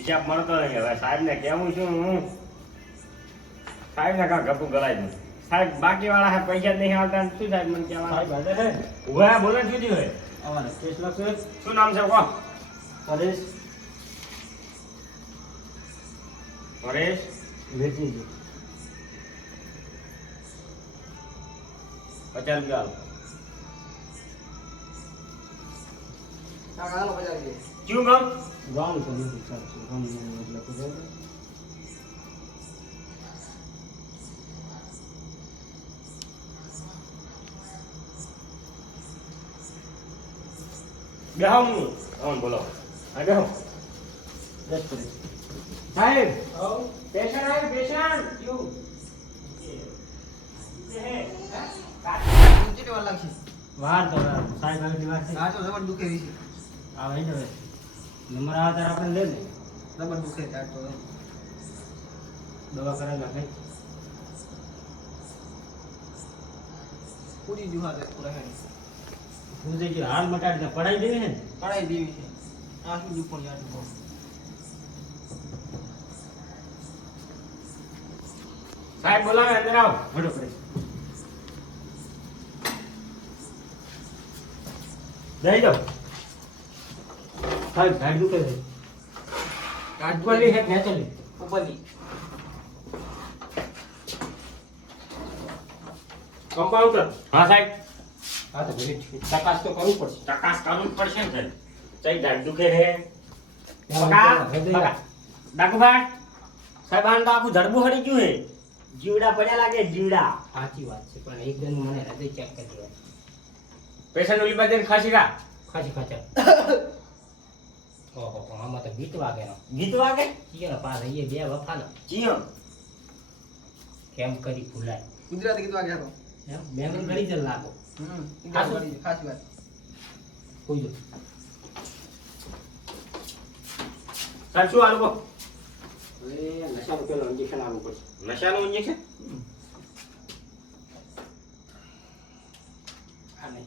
હિસાબ મળતો નહીં હવે. સાહેબ ને કેવું છું હું. સાહેબ ને કાં ગપું ગલાઈ દઉં સાહેબ બાકી વાળા પૈસા નહીં આવતા શું સાહેબ મને સાહેબ કહેવાનું હાજર હે ઊભા બોલે શું થયું હે અમારે કેસ લખશે શું નામ છે કહો? પરેશ. પરેશ? વેચી પચાસ રૂપિયા આલો. ક્યું ગામ ગામ તો નથી ચાલતું ગામ એટલે તો બેહો હું હા બોલો હા બેહો દસ પરેશ સાહેબ પેશન્ટ આવ્યું પેશન્ટ ક્યું વાર તો સાહેબ આવી છે આવે ને હવે નંબર આવે ત્યારે આપણે લે ને. દવા કરાવી નાખે. શું થઈ ગયું હાલ મટાડી દે પડાઈ દેવી છે. ને સાહેબ બોલાવે અંદર આવો. હટો પરેશ દઈ દો. સાહેબ ગાડી દુખે છે? ઉપરલી છે ખેંચેલી. કમ્પાઉન્ડર હા સાહેબ. હા તો ભરી તપાસ તો કરવું પડશે. તપાસ કરવું પડશે ને સાહેબ. ચઈ દાઢ દુખે હે બકા ડાકુભાઈ. સાહેબ આન તો આખું જડબું હડી ગયું હે જીવડા પડ્યા લાગે જીવડા. સાચી વાત છે પણ એકદમ મને હૃદય ચેક કરી દેવાય પેશન્ટ ઓલી બાજુ ખાસી કા ખાસી ખાચા ઓહો આમાં તો ગીત વાગે નો ગીત વાગે? ચિયો પાસ એ બે વફાનો. જીઓ કેમ કરી ભૂલાય? ગુજરાતી ગીત વાગે એમ? બેંગલ કરી જ લાગો. હમ ખાસી? ખાસી વાત. કોઈ જો સાહેબ શું આલું કહો નશાનું પેલું ઇન્જેક્શન આવવું પડશે. નશાનું ઇન્જેક્શન આ નહીં.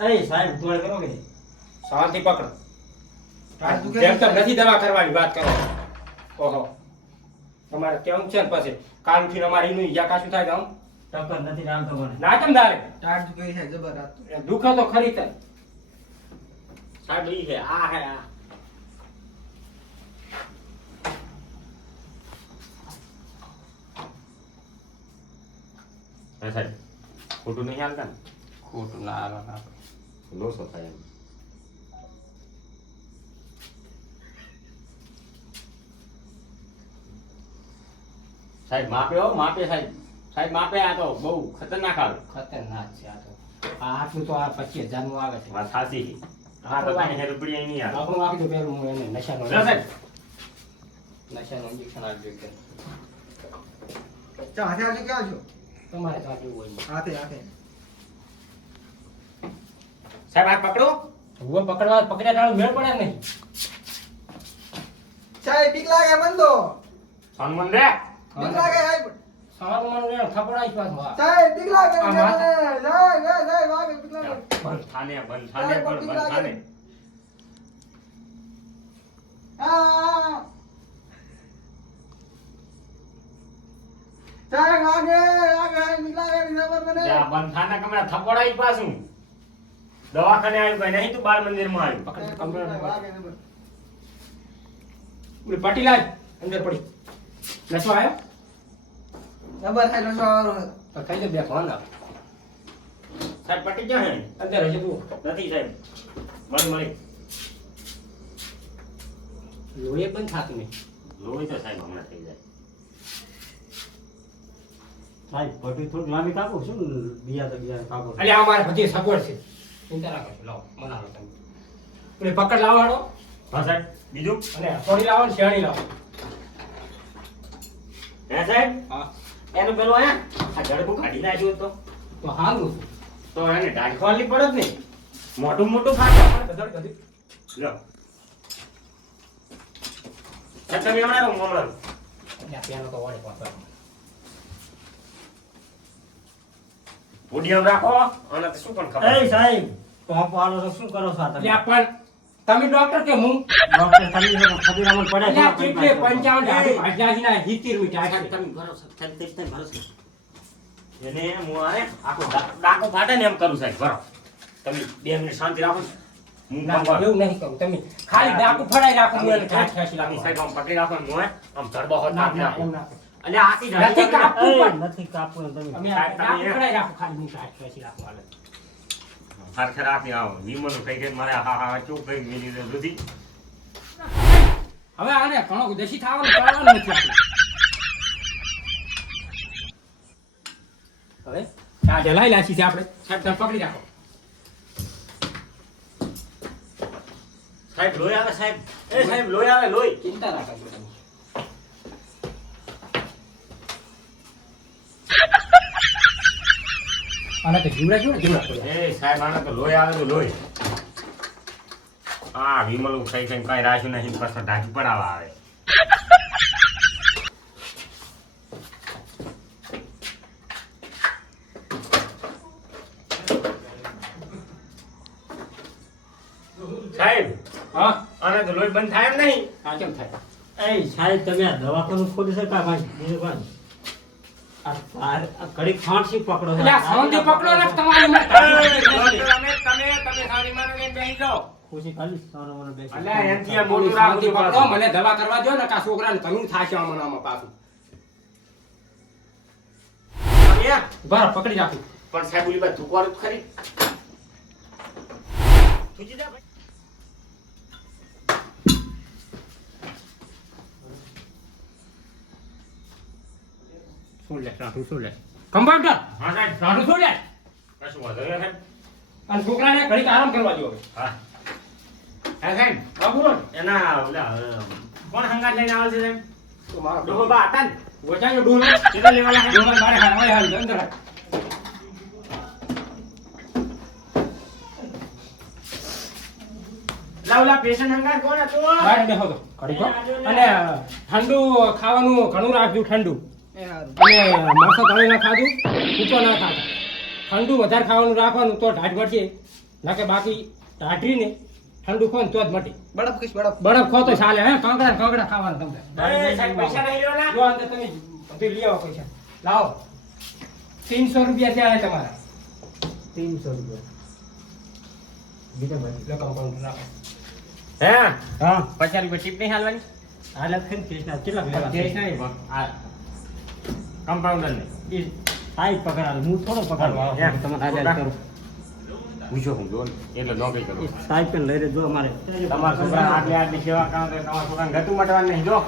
એ સાહેબ દોડ કરો કે? શાંતિ પકડો. જેમ તમે નથી દવા કરવાની વાત કરો. ઓહો. તમારે કેમ છે ને પછી? કાનથી અમારી એનું ઈજા કાશું થાય જાઉં ટક્કર નથી રામતો મને ના કેમ દારે ટાટ દુખે છે જબર રાત દુખે તો ખરી તને. સાહેબ ઈ છે આ હે આ. સાહેબ. ખોટું નહીં હાલતા ને? ખોટું ના આવે ના લોસો થાય એમ. સાહેબ માપે હો માપે સાહેબ. સાહેબ માપે આ તો બહુ ખતરનાક આવે ખતરનાક છે આ તો. આ આટલું તો આ પચીસ હજારનું આવે છે. વાત સાચી હા તો કાંઈ રૂપિયા અહીં નહીં. આવે. આપણું આપી દો પેલું હું એને નશાનું સાહેબ. નશાનું ઇન્જેક્શન આપી દો ચાલ હાથે હાથે ક્યાં છો? તમારે તો આ જેવું હોય. હાથે હાથે. સાહેબ આ પકડો. હું પકડવા પકડ્યા ટાળું મેળ પડે નહીં. સાહેબ બીક લાગે મન તો સન્મન રે બીક લાગે હાય સવારમાં મને વેણ થપડાઈ પાછું આ. ચાય બીક લાગે. જાય જાય જાય વાગે બીક લાગે બંધ થાને બંધ થાને પણ બંધ થાને આ ચાય વાગે વાગે બીક લાગે ની જબર મને. જા બંધ થાને કમરા થપડાઈ પાછું. દવાખાને આવ્યું નહીં તું બાળ મંદિરમાં આવ્યું? પકડ પટી લાજ અંદર પડી. નસવા આવ્યો? જબર તો ખાઈ લે બે ફોન આવ સાહેબ પટી ક્યાં હે અંદર હજી તું નથી સાહેબ. મળી મળી. લોહી બંધ થાતું નહીં. લોહી તો સાહેબ હમણાં થઈ જાય. સાહેબ ભઠ્ઠી થોડીક લાંબી કાપો શું બીજા તો બીજા કાપો. આ મારે બધી સગવડ છે. ચિંતા ના કરશો લાવો મનાવો તમે. ઓલી પકડ લાવવાનો. હા સાહેબ. બીજું? અને થોડી લાવો ને શેરણી લાવો. હે સાહેબ? હા. એનું પેલું આયા આ જડબું કાઢી નાખ્યું તો. તો હાલું તો એને ઢાંકવાની પડત ને મોટું મોટું ફાટે. ગધડ ગધી લો. તમે હમણાં હું હમણાં ત્યાં પેલો તો વળે રાખો અને તો શું પણ ખબર એ સાહેબ પંપ વાળો તો શું કરો છો આ તમે? પણ તમે ડોક્ટર કે હું? ડોક્ટર તમે ખબર અમને પડે એટલે છે કેટલે પંચાવન ઢાઢી ભાજનાજીના હિતેરમી ઢાઢી. સાહેબ, તમે ભરોસો તમે ભરોસો. એને હું આરે આખો ડાકો ફાટે ને એમ કરું સાહેબ ભરો. તમે બે મિનિટ શાંતિ રાખો હું ના, કામ કરું. એવું નહીં કહું તમે ખાલી ડાકુ ફડાઈ રાખો મને એને ઠાઠ લાગી સાહેબ આમ પકડી રાખો હું આમ ધરબો હોત ના, ના, ના. અલ્યા આખી નથી કાપ- પણ. નથી કાપવું તમે. તમે ડાકુ ફડાઈ રાખો ખાલી હું ઠાઠ ઠાઠી રાખું હરખે રાખી આવો. વિમલનું કઈ કે મારે હા હા ચૂપ કઈ મેલી દે સુધી. હવે આને ઘણો દેશી થવાનું ચાલવાનું નથી આપણે. હવે આ જલાઈ લાસી છે આપણે. સાહેબ તમે પકડી રાખો. સાહેબ લોહી આવે સાહેબ. એ સાહેબ લોહી આવે લોહી. ચિંતા ના કરજો તમે. આને તો જીવડા જીવડા જીવડા એ સાહેબ આને તો લોહી આવે તો લોહી. હા વિમલ કઈ કઈ કઈ રાખ્યું નહીં પાછો ઢાંકી પડાવવા આવે. સાહેબ હા? આને તો લોહી બંધ થાય એમ નહીં? આ કેમ થાય? એ સાહેબ તમે આ દવાખાનું ખોલી શકા ભાઈ. બીજું ભાઈ આ ફાંસી પકડો. એટલે પકડો ને તમારી તમે તમે તમે સારી માનો ને બેસી જાઓ ખુશી ખાલી સારો મને બેસી. અલ્યા, એનથી મોટું મોટું પકડો મને દવા કરવા દો ને કા છોકરાને તનું થાશે આમાં આમાં પાછું. બરાબર પકડી રાખું પણ સાહેબ ઓલી બાજુ થૂકવાનું ખરી થૂકી જા ભાઈ. શું લે રાઠું શું લે કમ્પાઉન્ડર હા સાહેબ રાઠું શું લે કશું વાંધો નહીં સાહેબ. અને છોકરાને ઘડીક આરામ કરવા દો હવે. હા. હા સાહેબ હા બોલો એના ઓલા કોણ હંગાર લઈને આવે છે સાહેબ? તો મારો ડોહો બા હતા ને? ગોચાયો ડોલો કેટલા લેવાના છે? ડોલો મારે હાલ હાલ. અંદર કોણ હતો? બેહો તો ઘડીક અને ઠંડુ ખાવાનું ઘણું રાખજો ઠંડુ. અને માથા તળે ના ખાધું ઊંચો ના ખાતા ઠંડુ વધારે ખાવાનું રાખવાનું તો ઢાઢ મળશે. નાકે બાકી ઢાઢરીને ઠંડુ ખો ને તો જ મટે. બરફ કહીશ બરફ. બરફ ખો તો ચાલે. હે કાંકડા ને કાંકડા ખાવાના તમને. પૈસા નહીં લેવાના જો અંદર તમે બધું લઈ આવો પૈસા. લાવો. તીનસો રૂપિયા થયા હે તમારા. તીનસો રૂપિયા. બીજા ભાઈ. લો કમ્પાઉન્ડ રાખો. હે? હા. પચાસ રૂપિયા ટીપ નહીં હાલવાની? હાલ લખીને કેટલા કેટલા લેવા કેસ નહીં પણ આ કમ્પાઉન્ડર ને. એ સાહેબ પકડાવે હું થોડો પકડવા તમે તમારે હાજર કરું. પૂછો હું જોન એટલે નોકરી કરું. સાહેબ પણ લઈ લેજો અમારે. તમારા છોકરા આટલી આટલી સેવા કરો તો તમારા છોકરાને ગતું મટવાનું નહીં જો.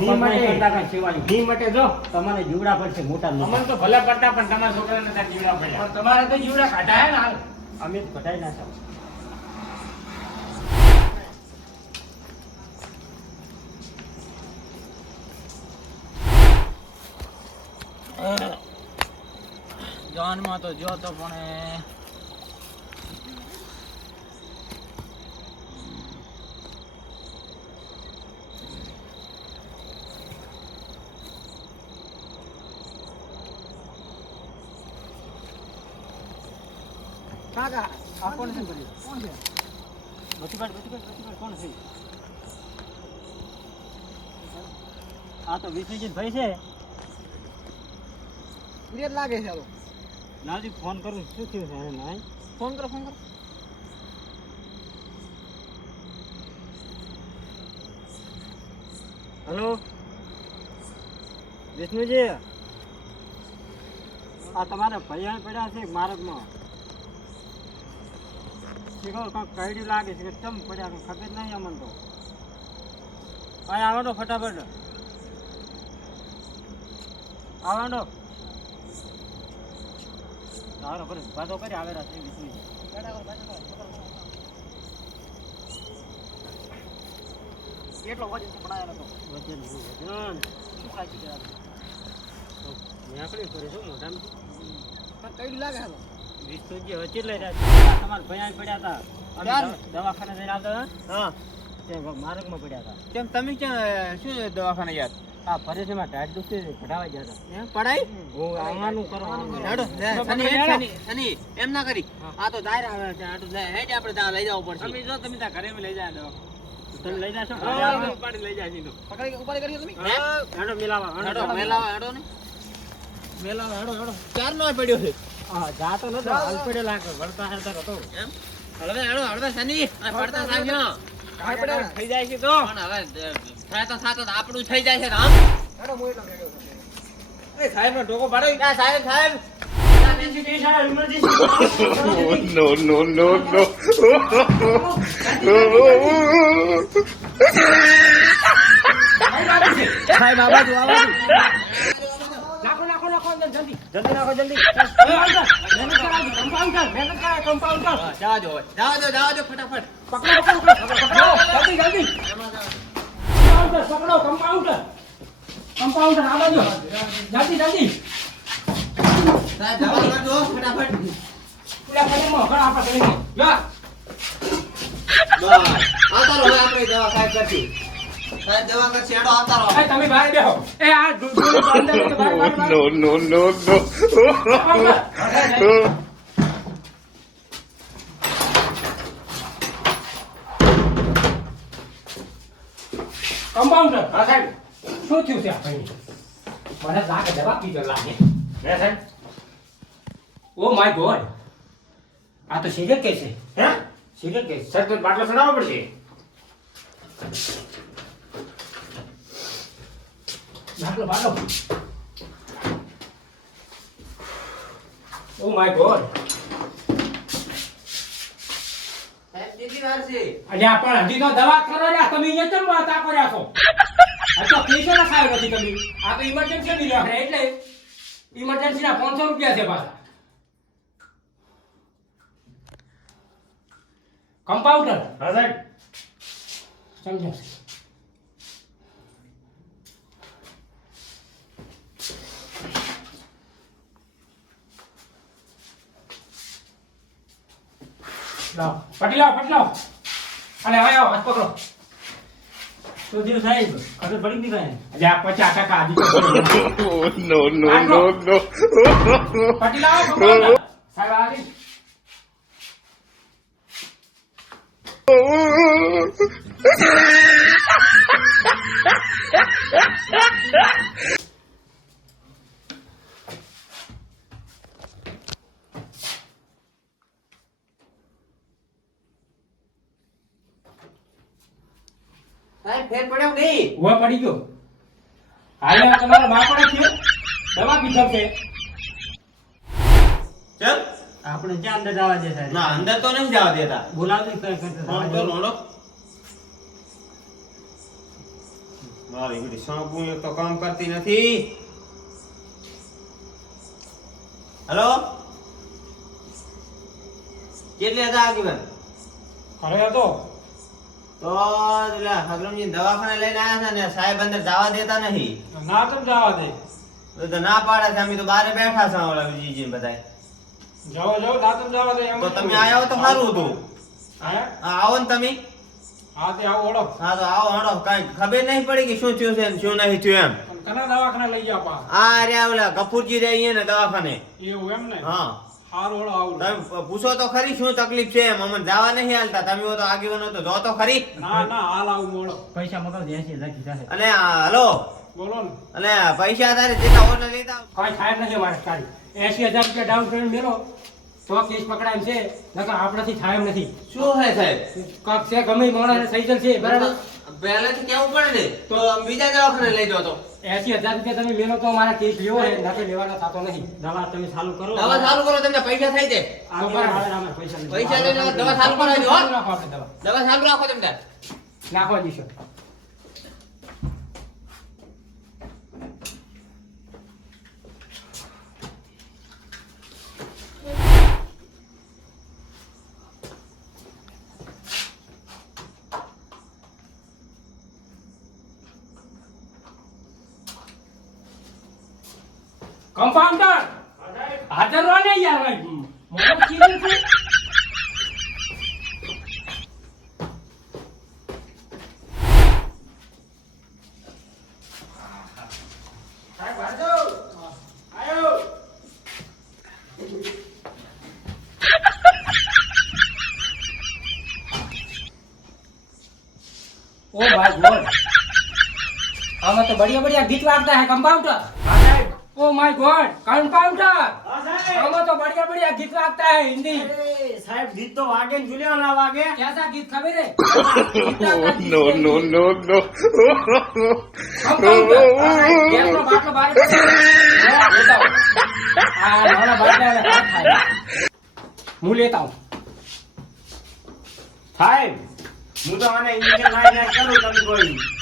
ઘી મટે કરતા કાંઈ સેવાની. ઘી મટે જો. તમારે જીવડા પડશે મોટા અમને તો ભલે પડતા પણ તમારા છોકરાને ત્યાં જીવડા પડ્યા. પણ તમારે તો જીવડા કાઢા ને હાલ. અમે તો ના થાવ જાનમાં તો જો તો પણ કાકા આ કોણ છે? કોણ છે? બચુભાઈ બચુભાઈ બચુભાઈ કોણ છે? આ તો વિષ્ણુજી ભાઈ છે લાગે છે નાજી ફોન કરું. શું થયું છે નાય ફોન કરો ફોન કરો. હલો? વિષ્ણુજી? આ તમારા ભૈયા પડ્યા છે માર્ગમાં. શીખો કાંઈક કઈડ્યું લાગે છે કે ચમ પડ્યા કંઈ ખબર નહીં અમને તો. અહીં આવડો ફટાફટ. આવડો પર વાતો કરી વિષ્ણુજી કેટલો વજન વજન વજન. શું કરી છું મોઢામાં. પણ કઈડું લાગે હાલો? બીજું જે વચ્ચે લઈ રહ્યા તમારા ભૈયા પડ્યા હતા. અમે દવાખાને જઈને આવતા હતા. હા. તે માર્ગમાં પડ્યા હતા. કેમ તમે ક્યાં શું દવાખાને યાર આ પરેશમાં ટાઈટ દુખતી હતી, કઢાવા ગયા હતા. એમ હું આવવાનું કરવાનું. હેડો, સની. સની, સની, એમ ના કરી આ તો દાયરા આવે છે, આટલું લે, હેડ આપણે ત્યાં લઈ જવું પડશે તમે જો તમે ત્યાં ઘરે લઈ જાય દો. તમે લઈ જાશો હા, ઘરે આવો, હા. ઉપાડી લઈ જાય સીધું. પકડી ઉપાડી કરીએ તમે હેડો મિલાવા, હેડો, હેડો હેડો. મેલાવા હેડો ને મેલાવા હેડો હેડો ચાર નો પડ્યો છે હા, જાતો નતો, હાલ પડે લાગે, વળતા હેડતા હતો. એમ હળવે હેડો હળવે સની પડતા લાગ્યો કાંઈ થઈ જાય છે તો. પણ હવે અ, થાય તો થાતો તો આપણું થઈ જાય છે ને આમ એ સાહેબનો ટોકો પાડો. આ સાહેબ સાહેબ no, no, no, no. સાહેબ, આ બાજુ, આ નાખો નાખો નાખો અંદર જલ્દી જલ્દી નાખો, જલ્દી. કમ્પાઉન્ડ કર મહેનત કરાય કમ્પાઉન્ડ કર. જવા દો ફટાફટ પકડો પકડો પકડો પકડો જલ્દી જલ્દી કમ્પાઉન્ડર પકડો કમ્પાઉન્ડર કમ્પાઉન્ડર આ બાજુ જલ્દી જલ્દી સાહેબ જવા કરજો ફટાફટ પેલા પગમાં ઘણા આપા કરી યા બસ આવતા રહો હવે આપણે દવા સાહેબ કરશું સાહેબ દવા કરશે એડો આવતા રહો એ તમે બહાર બેહો એ આ ડુ- નો નો નો બેસો, બહાર, બહાર, બહાર. no, no, no, no. Compounder. હા, સાહેબ. શું થયું છે આ ભાઈને? મને લાગે દવા પીધો લાગે હે, સાહેબ? ઓ માય ગોડ આ તો સિરિયસ કેસ છે હે? સિરિયસ કેસ સર તો બાટલો ચડાવવો પડશે. બાટલો બાટલો ઓ માય ગોડ સાહેબ કેટલી વાર છે. અલ્યા પણ હજી તો દવા કરો રહ્યા તમે અહીંયા કેમ વાત કર્યા છો? આ તો પૈસા ના ખાયો નથી તમે? આ તો ઇમરજન્સી ની રાખે એટલે ઇમરજન્સી ના પાંચસો રૂપિયા છે પાછા. કમ્પાઉન્ડર હા, સાહેબ. સમજો લાવ. પટી લાવ પટી લાવ. અને હવે આવો હાથ પકડો. તો થયું સાહેબ? ખબર પડી ગઈ કાંઈ એટલે આ આજી નો નો no, no. પટી લાવો સાહેબ આવી સાહેબ ફેર પડ્યો નહીં. પડી ગયો. હાલે તમારા બાપડે છે દવા પીધો છે. ચલ. આપણે ક્યાં અંદર જવા દે સાહેબ? ના અંદર તો નહીં જવા દેતા. બોલાવજો કઈ કરતા તો મારી બધી સાંભુ તો કામ કરતી નથી. હેલો? કેટલી હતા આગેવાન? ખરે હતો. તો એટલે હગરમજી દવાખાને લઈને આવ્યા છે ને સાહેબ અંદર જવા દેતા નહીં. ના કેમ જવા દે? તો તો ના પાડે છે અમે તો બારે બેઠા છે ઓલા વિજીજી બધાય. જાઓ જાઓ ના કેમ જવા દે? તો તમે આયા તો સારું હતું. હા? આવો ને તમે. હા તે આવો ઓળો હા તો આવો ઓળો કઈ ખબર નહીં પડી કે શું થયું છે ને શું નહીં થયું એમ. કના દવાખાને લઈ જાવ પા આ રે ઓલા કપૂરજી રે અહીંયા ને દવાખાને. એવું એમ ને? હા. તમે પૂછો તો ખરી શું તકલીફ છે? મમન અમને જવા નહીં હાલતા. તમે તો આગેવાનો તો જો તો ખરી. ના ના હાલ આવું બોલો પૈસા મગાવજો એસી લખી છે અને આ, હલો. બોલો ને. અને પૈસા તારે જેટલા ઓન લેતા આવો. કોઈ થાય નથી મારે તારી. એસી હજાર રૂપિયા ડાઉન પેમેન્ટ મેળો. તો કેસ પકડાય છે. નકર આપણાથી થાય એમ નથી. શું હે સાહેબ? કાક છે ગમે મોણા માણસને સહી છે બરાબર? પહેલેથી કેવું પડે ને? તો બીજા દવાખાને લઈ જાઓ તો. એસી હજાર રૂપિયા તમે મેળો તો મારા કેસ લેવો છે નકર લેવાનો થતો નથી દવા તમે ચાલુ કરો. દવા ચાલુ કરો તમને પૈસા થઈ જાય. પૈસા પૈસા દવા ચાલુ આપણે દવા ચાલુ રાખો તમને. નાખવા દઈશું. તો બઢિયા બઢિયા ગીત વાગતા હે compounder oh my god compounder અમે તો બઢિયા બઢિયા ગીત વાગતા હે હિન્દી. સાહેબ ગીત તો વાગે ને જુલ્યો ના વાગે. કેસા ગીત ખબર હે? નો નો નો નો હું લેતા હું સાહેબ હું તો આને ઇન્જેક્શન લાઈ ના કરું તમે કોઈ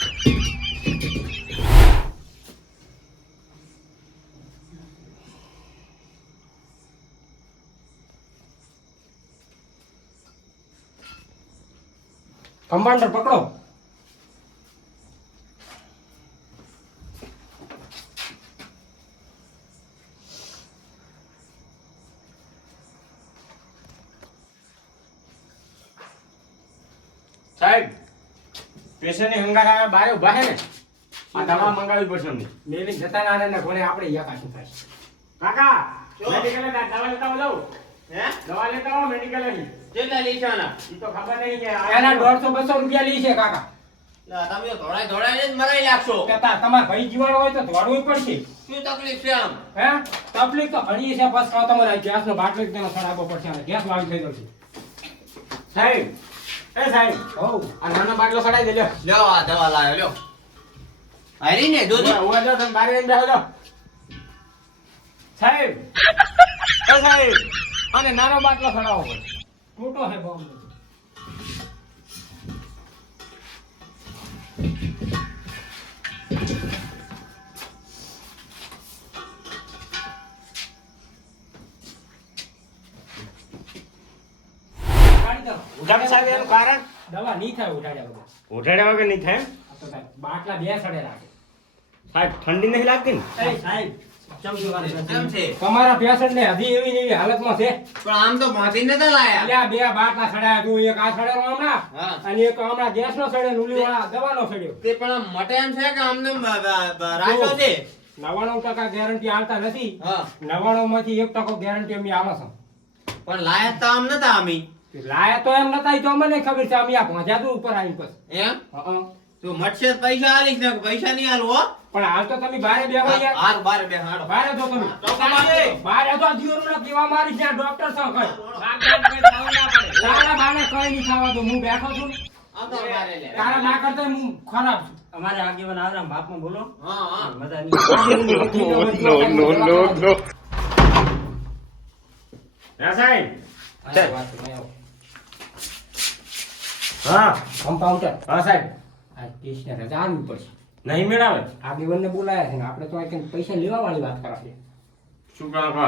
કમ્પાઉન્ડર પકડો. સાહેબ પેશન્ટની હંગાર આવે બારે ઊભા છે ને? આ દવા મંગાવી પડશે અમને. મેલી જતા ના રહે ને કોને આપણે યાકા શું થાય કાકા? મેડિકલ દવા લેતા આવો હે? દવા લેતા આવો મેડિકલ અહીં કેટલા લીચાના ઈ તો ખબર નહીં કે એના દોઢસો બસો રૂપિયા લઈ છે કાકા. લા, તમે ધોળાય ધોળાય જ મરાઈ લાગશો કે તા- તમારા ભાઈ જીવાડો હોય તો ધોળવું પડશે. શું તકલીફ છે આમ? હે? તકલીફ તો ઘણી છે બસ કાં તમારે ગેસ નો બાટલો જ તેનો સડાવવો પડશે અને ગેસ વાળી થઈ જશે. સાહેબ એ સાહેબ હોવ આ નાનો બાટલો સડાઈ દે લ્યો. આ દવા લાવ્યો લ્યો. હારી ને દૂધ. ઉભા- જો તમે બારે જઈને બેહો સાહેબ એ સાહેબ અને નાનો બાટલો સડાવો પડે મોટો હે સાહેબ એનું કારણ? દવા નહીં થાય ઉઠાડ્યા વગર. ઉઠાડ્યા વગર નહીં થાય તો સાહેબ બાટલા બે સડે રાખે. સાહેબ ઠંડી નહીં લાગતી ને? સાહેબ સાહેબ તમારા પેશન્ટ ને હજી એવી એવી હાલતમાં છે? પણ આમ તો માથી નતા લાયા. અલ્યા બે બાટલા સડાયા તું એક આ સડેલો હમણાં અને એક હમણાં ગેસ નો સડે ને ઓલી વાળા દવાનો સડ્યો. તે પણ મટે એમ છે કે આમને બ- બ- બ- રાખ્યો છે? નવાણું ટકા ગેરંટી આવતા નથી. નવાણું માંથી એક ટકો ગેરંટી અમે આલો છો. પણ લાયા તો આમ નતા આમી લાયા તો એમ નતા તો અમને ખબર છે અમે આ તું ઉપર આવીને પછી. એમ? હં. તું મટશે પૈસા આલીશ ને પૈસા નહીં આલું પણ હાલ તો તમે બારે બેહો યાર હાર બારે બે હાડો બારે તો તમે. બારે તો જીવન નો કેવા મારી છે ડોક્ટર છો કઈ ના. તારા બાને કઈ નહીં ખાવા દો હું બેઠો છું ને. આ તો બારે લે. તારા ના કરતા હું ખરાબ છું અમારે આગેવાન આવરા બાપમાં બોલો હા હા બધા. હા સાહેબ. હા કમ્પાઉન્ડર હા સાહેબ આ કેસને રજા આપવી પડશે. નહીં મેળાવે? આગેવાનને બોલાયા છે ને આપણે તો આ કંઈક પૈસા લેવા વાળી વાત કરો છે. શું કામ કરો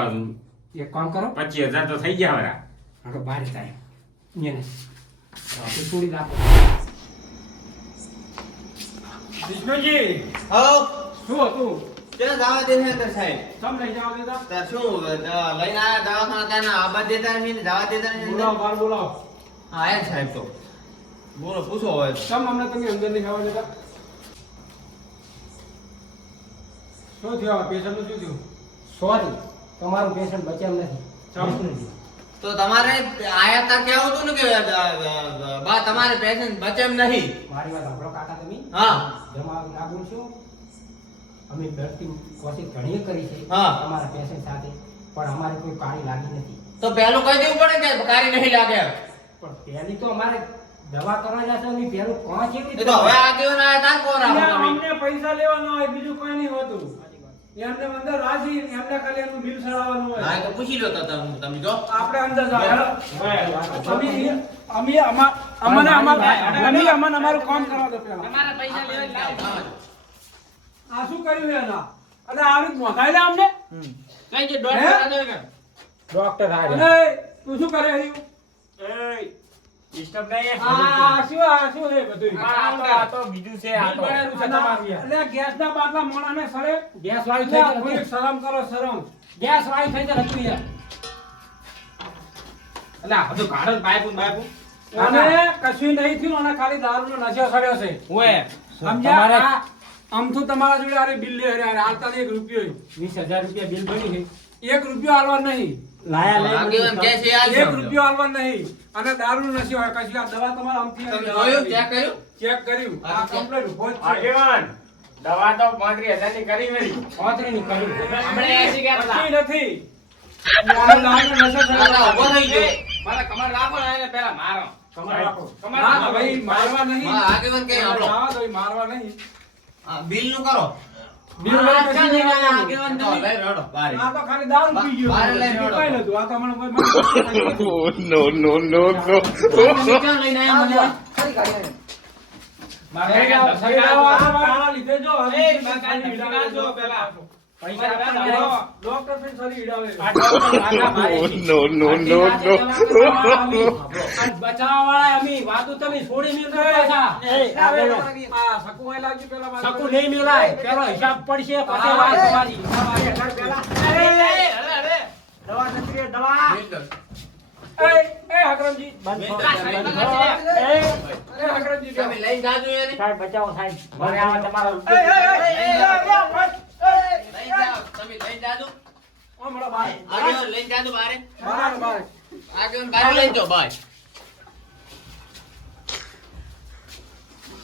એક કામ કરો. પચીસ હજાર તો થઈ ગયા મારા આપણે બારે થાય એને આપણે છોડી રાખો વિષ્ણુજી! હા? શું હતું? ચલો દાવા દે છે અંદર સાહેબ? સમ લઈ જાવ દેતા તાર શું દવા લઈને આયા દવાખાના આબાદ દેતા નથી ને દેતા નથી બોલાવો બાર બોલાવો. આયા સાહેબ તો. બોલો પૂછો હવે. કેમ અમને તમે અંદર નહીં ખાવા દેતા શું થયું પેશન્ટનું શું થયું? સોરી તમારું પેશન્ટ બચ્યા નથી. તો તમારે આયા તા કેવું હતું ને કે બા તમારે પેશન્ટ બચેમ નહીં મારી વાત સાંભળો કાકા તમે. હા. જમા ના બોલશો અમે ભરતી કોશિશ ઘણી કરી છે હા. તમારા પેશન્ટ સાથે પણ અમારે કોઈ કાળી લાગી નથી. તો પહેલું કહી દેવું પડે કે કાળી નહીં લાગે? પણ પહેલી તો અમારે દવા કરવા જશો ની પહેલું કોણ છે એ તો હવે આગેવાન ના હતા કોણ આપો તમે? અમને પૈસા લેવાનો હોય બીજું કોઈ નહીં હોતું. એમને અંદર રાજી એમને ખાલી એનું બિલ ચડાવવાનું હોય. હા તો પૂછી લો તો તમે તમે જો. આપણે અંદર જાઓ. હેલો. અમે અમે અમા- અમને અમાર- અમે અમને અમારું કામ કરવા દો પહેલા આ શું કર્યું એના? અને આવી મોંઘાઈ અમને? કઈ જે? ડોક્ટર આ અને તું શું કરે? એ ડિસ્ટર્બ નહીં આ શું આ શું છે બધું આ તો- બીજું છે આ તો. બિલ બનાવ્યું છે તમારું યાર. એટલે ગેસના બાટલા મોણાને સડે ગેસ વાળી થઈ થોડીક શરમ કરો શરમ. ગેસ વાળી થઈ જાય હતું યાર. એટલે આ બધું કાઢો પાઇપ પાઇપ અને કશું નહીં થયું અને ખાલી દારૂનો નશો સડ્યો છે. ઓએ સમજ્યા? આમ તો તમારા જોડે અરે બિલ લે હારે હાલતા એક રૂપિયો. વીસ હજાર રૂપિયા બિલ બની છે. એક રૂપિયો હાલવા નહીં. લાયા છે રૂપિયો આલવા નહીં. અને દારૂ નશી હોય કશું આ દવા તમારે આમથી જોયું? ચેક કર્યું? ચેક કર્યું. આ આ ઊભો છે. આગેવાન દવા તો પાંત્રીસ હજારની કરી મેરી પાંત્રી ની કર્યું હમણાં એસી કહેતા નથી. આ દારૂનો નશો છે. ઊભો થઈ ગયો. મારા કમર રાખો ને પેલા મારો. કમર રાખો. કમર રાખો. ભાઈ મારવા નહીં. આગેવાન આપણો. મારવા નહીં. બિલનું કરો. મારે લીધે જો હવે જો પેલા. પૈસા આવ્યા ડોક્ટર ફેર શરીર ઈડાવે. આ મારે Oh, no, no, no, no. આ બચાવવાવાળા અમે વાતો તમે છોડી નહીં પાછા. એ આગેવાન આ સકુભાઈ પેલા મારે. નહીં મિલાય પેલો હિસાબ પડશે પછી વાત તમારી દવા નથી રે, દવા એ, એ, હકરમજી. બંધ. એ, એ, હકરમજી, તમે લઈને જાજો એને. સાહેબ બચાવો સાહેબ મને આવા તમારા એ, એ, એ, એ, એ, એ, એ, લઈને જાઓ. તમે લઈને જાજો. હમણાં લઈને જાજો બારે. બાર, બાર. આગેવાન બારે લઈને જાઓ, બાય.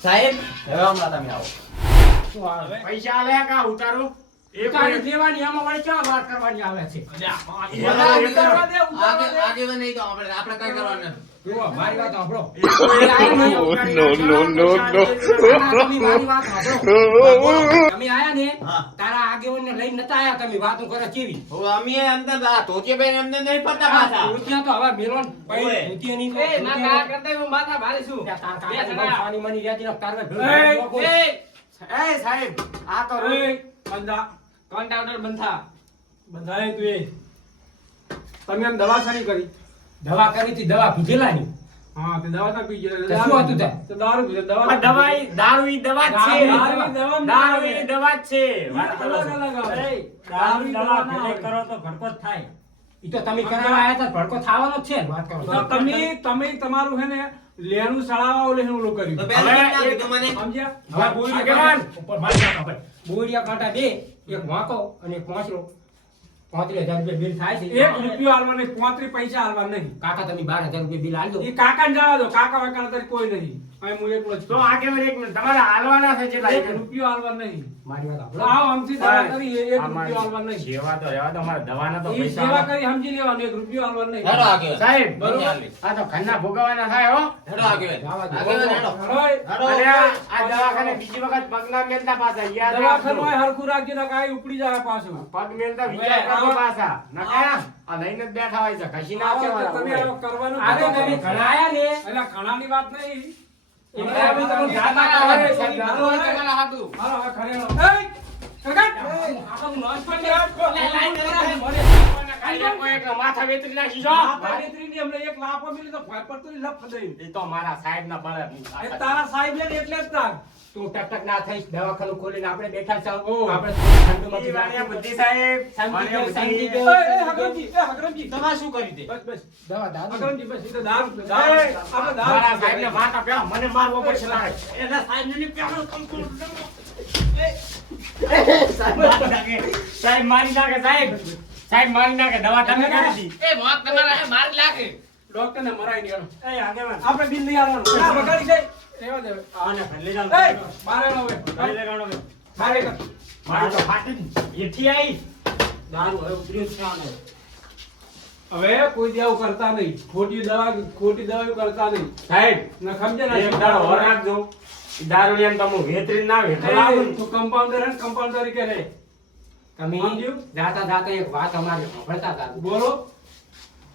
સાહેબ હવે હમણાં તમે આવો પૈસા આલે કોઈ- કરવાની મારી વાત સાંભળો. તમે મારી વાત સાંભળો. તમે આયા ને. તારા આગેવાનને લઈને નતા આયા તમે વાતો કરે કેવી? અમે અંદર આ ધોતીયાભાઈને અમને નહીં પડતા પાછા. ત્યાં તો હવે મેલોન ભાઈ એ ના કા કરતા હું માથા ભારે છું. તાર માની ને એ, એ સાહેબ આ તો રે બંધા. કોન્ટ્રાક્ટર બંધા. બંધાય તું એ. તમે એમ દવા સારી કરી. દવા કરી હતી દવા હા તે દવા ના પી શું હતું ત્યાં? તો દારૂ પીધો દવા દવા દારૂ ઈ દવા જ છે. દારૂ ઈ દવા જ દારૂ ના ઈ દવા જ છે. વાત કરો અલગ છો. અલગ આવે. એ, દારૂ દવા ભેગી કરો તો ભડકો થાય. ઈ તો તમે કરાવવા આયા હતા ભડકો થવાનો જ છે વાત કરો તમે તમે તમારું હે ને લેનું સળાવા ઓલે ઓલું તો કર્યું પહેલા હવે કેમ ના એક- કીધું મને? સમજ્યા? હવે ઉપર મારી સાંભળ. બોરિયા કાંટા બે એક વાંકો અને એક પાંચરો પાંત્રીસ હજાર રૂપિયા બિલ થાય છે. એક રૂપિયો આલવા નહીં પોત્રી પૈસા આલવા નહીં. કાકા તમે બાર હજાર રૂપિયા બિલ આલજો. એ કાકા જવા દો કાકા વાકા તારી કોઈ નહીં. અહીં હું એકલો જ તો છું. આગેવાન એક મિનિટ તમારે હાલવાના છે જેટલા એક રૂપિયો આલવા નહીં. મારી વાત સાંભળો. આવો આમથી દવા કરી એક રૂપિયો આલવા નહીં. સેવા તો રહેવા દો, અમારે દવાના તો પૈસા સેવા કરી સમજી લેવાનું એક રૂપિયો આલવા નહીં. હેડો આગેવાન. સાહેબ બરોબર. આ તો ઘરના ભોગવવાના થાય હો. હેડો આગેવાન. જવા હેડો. હેડો. આ આ દવાખાને બીજી વખત પગ મેલતા પાછા યાદ દવાખાનું હરખું રાખજો ને કાંઈ ઉપડી જાય પાછું. પગ મેલતા આવા- પાછા. નકા આ લઈને જ બેઠા હોય છે. કશી ના છે તમે આવો કરવાનું. આ તો તમે ઘણા આયા ને. એટલે ઘણાની વાત નહીં. એટલે સાહેબ, દારૂ હોય. તમારા હાથું હાલો, હવે ખરેડો. એય, કાકા. આખા નું નાશ કરી આ કોઈ એક માથા વેતરી નાખી જો આ પાણીત્રીની અમને એક લાફો મિલી તો ભય પડતું નહીં, લપ દઈ. એ તો મારા સાહેબ ના બળે એ તારા સાહેબ ને એટલે જ તાર. તું ટક ટક ના થઈશ દવાખાનું ખોલીને આપણે બેઠા છો આપણે ઠંડુમાં ઈ વાણિયા બુદ્ધિ સાહેબ શાંતિ વાણિયા શાંતિ કે. એય, એય, હકરમજી, એય, હકરમજી. શું કર્યું તે? બસ, બસ. દવા દારૂ હકરમજી, બસ, એ તો દારૂ, દારૂ. આપણે દારૂ મારા સાહેબ ને માથા પેલા મને મારવો પડશે લાગે. એના સાહેબ ને પેલો કંકુ. સાહેબ મારી નાખે. સાહેબ મારી નાખે સાહેબ મારી નાખે દવા તમે કરી દી એ મોત તમારા હે મારી ડોક્ટર ને મરાઈ હાલો. એ આગેવાન. આપણે બિલ લઈ આવવાનું. આ બગાડી જાય રહેવા દે. આને ભલે જાવ એ મારે હવે. ભલે હવે. બહાર કર. તો ફાટી એથી આવી દારૂ હવે ઉતર્યું છે આને. હવે કોઈ દેવ કરતા નહીં. ખોટી દવા ખોટી દવા કરતા નહીં. સાહેબ ન સમજે ને એક દાડો હોર રાખજો. દારૂ લઈને તો હું વેતરી ના વેતરી તો તું કમ્પાઉન્ડર હે ને, કમ્પાઉન્ડર કે રહે તમે જાતા જાતા એક વાત અમારે સાંભળતા હતા. બોલો.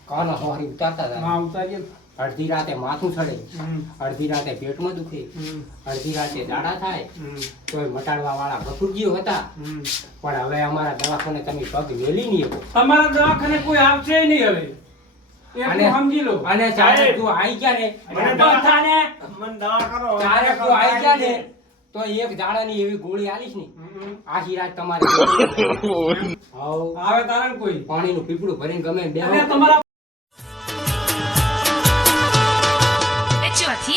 કાનો સવારી ઉતારતા હતા. ઉતારીએ. અડધી રાતે માથું ચડે અડધી રાતે પેટમાં દુખે અડધી રાતે દાડા થાય તો મટાડવા વાળા ભટુજીઓ હતા. પણ હવે અમારા દવાખાને તમે પગ વેલી નહીં અમારા તમારા દવાખાને કોઈ આવશે નહીં હવે. અને- સમજી લો. અને ચારે. તું આઈ ગયા ને મને બસ મને દવા કરો. ચારે તું આઈ ગયા ને તો એક દાડાની એવી ગોળી આલીશ ને. આખી રાત તમારે આવે તારણ કોઈ? પાણીનું પીપળું ભરીને ગમે બે બેહો. તમારા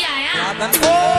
આયા.